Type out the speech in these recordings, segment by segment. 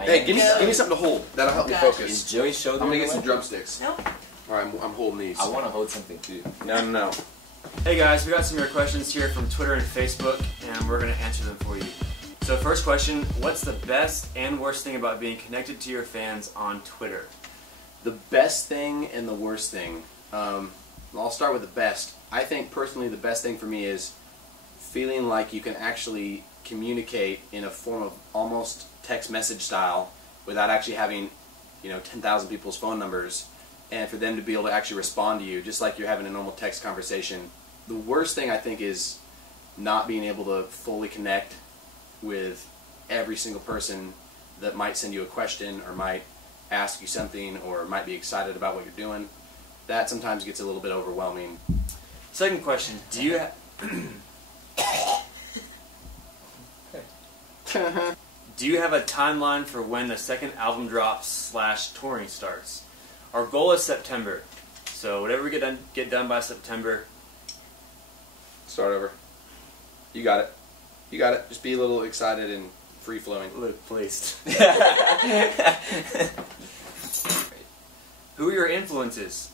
Hey, give me something to hold. That'll help me focus. Is Joey's shoulder? I'm gonna get some drumsticks. No. Alright, I'm holding these. I want to hold something too. No. Hey guys, we got some of your questions here from Twitter and Facebook, and we're going to answer them for you. So first question, what's the best and worst thing about being connected to your fans on Twitter? The best thing and the worst thing. I'll start with the best. I think personally the best thing for me is feeling like you can actually communicate in a form of almost text message style without actually having, 10,000 people's phone numbers, and for them to be able to actually respond to you just like you're having a normal text conversation. The worst thing I think is not being able to fully connect with every single person that might send you a question or might ask you something or might be excited about what you're doing. That sometimes gets a little bit overwhelming. Second question, do you have a timeline for when the second album drops / touring starts? Our goal is September, so whatever we get done by September. Start over. You got it. You got it. Just be a little excited and free-flowing. Luke, please. Who are your influences?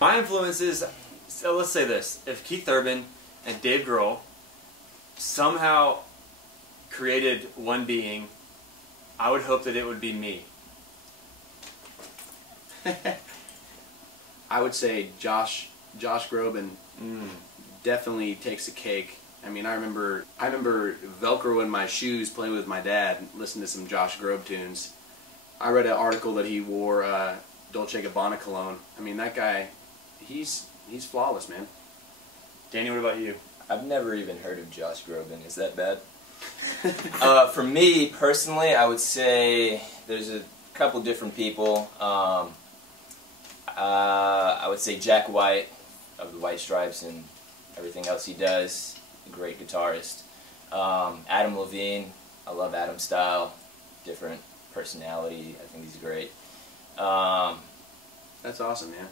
My influences, so let's say this. If Keith Urban and Dave Grohl somehow created one being, I would hope that it would be me. I would say Josh Groban definitely takes a cake. I mean, I remember Velcro in my shoes playing with my dad, listening to some Josh Groban tunes. I read an article that he wore Dolce & Gabbana cologne. I mean, that guy, he's flawless, man. Danny, what about you? I've never even heard of Josh Groban. Is that bad? For me, personally, I would say there's a couple different people. I would say Jack White of the White Stripes and everything else he does. A great guitarist. Adam Levine. I love Adam's style. Different personality. I think he's great. That's awesome, man.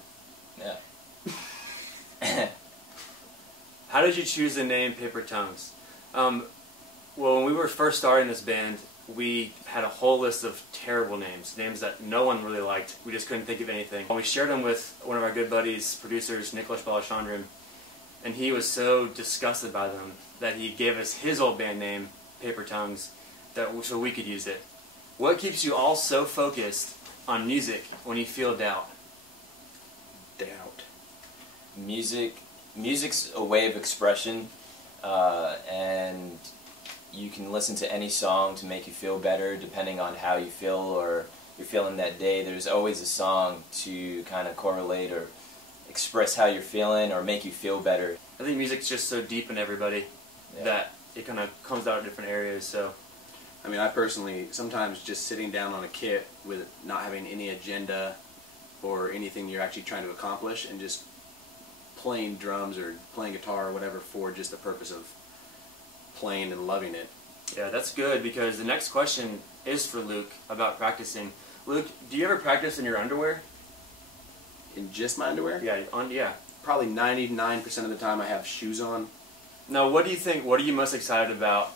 Yeah. How did you choose the name Paper Tongues? Well, when we were first starting this band, we had a whole list of terrible names that no one really liked. We just couldn't think of anything. We shared them with one of our good buddies, producers, Nicholas Balachandran, and he was so disgusted by them that he gave us his old band name, Paper Tongues, so we could use it. What keeps you all so focused on music when you feel doubt? Doubt. Music's a way of expression, and you can listen to any song to make you feel better depending on how you feel or you're feeling that day. There's always a song to kind of correlate or express how you're feeling or make you feel better. I think music's just so deep in everybody that it kind of comes out of different areas. So, I mean, I personally, sometimes just sitting down on a kit with not having any agenda or anything you're actually trying to accomplish and just playing drums or playing guitar or whatever for just the purpose of playing and loving it. Yeah, that's good, because the next question is for Luke about practicing. Luke, do you ever practice in your underwear? In just my underwear? Yeah. Probably 99% of the time I have shoes on. Now, what do you think, what are you most excited about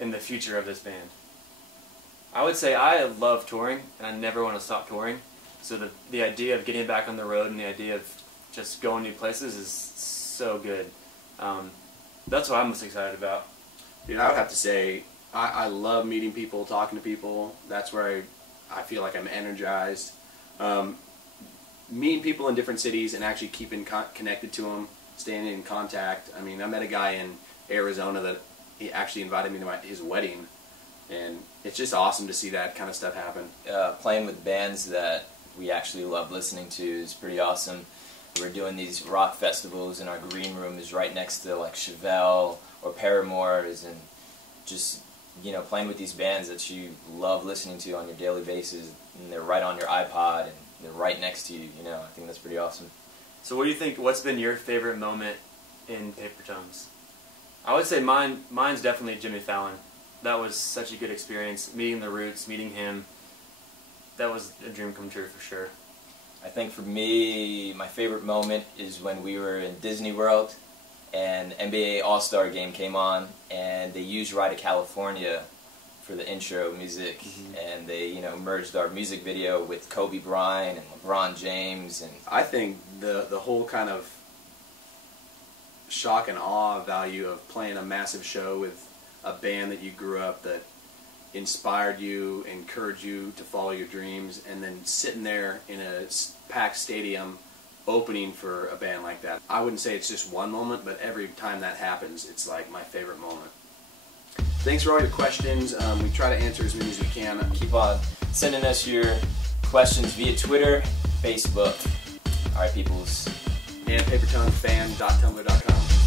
in the future of this band? I would say I love touring, and I never want to stop touring. So the idea of getting back on the road and the idea of just going new places is so good. That's what I'm most excited about. Dude, I would have to say I love meeting people, talking to people. That's where I feel like I'm energized. Meeting people in different cities and actually keeping connected to them, staying in contact. I mean, I met a guy in Arizona that he actually invited me to his wedding, and it's just awesome to see that kind of stuff happen. Playing with bands that we actually love listening to is pretty awesome. We're doing these rock festivals, and our green room is right next to like Chevelle or Paramore's, and just playing with these bands that you love listening to on your daily basis, and they're right on your iPod and they're right next to you. I think that's pretty awesome. So, what do you think? What's been your favorite moment in Paper Tongues? I would say mine's definitely Jimmy Fallon. That was such a good experience. Meeting the Roots, meeting him. That was a dream come true for sure. I think for me, my favorite moment is when we were in Disney World and NBA All-Star Game came on, and they used Ride to California for the intro music, and they, you know, merged our music video with Kobe Bryant and LeBron James. And I think the whole kind of shock and awe value of playing a massive show with a band that you grew up, that inspired you, encouraged you to follow your dreams, and then sitting there in a packed stadium opening for a band like that. I wouldn't say it's just one moment, but every time that happens, it's like my favorite moment. Thanks for all your questions. We try to answer as many as we can. keep on sending us your questions via Twitter, Facebook. All right, peoples. And papertonefan.tumblr.com.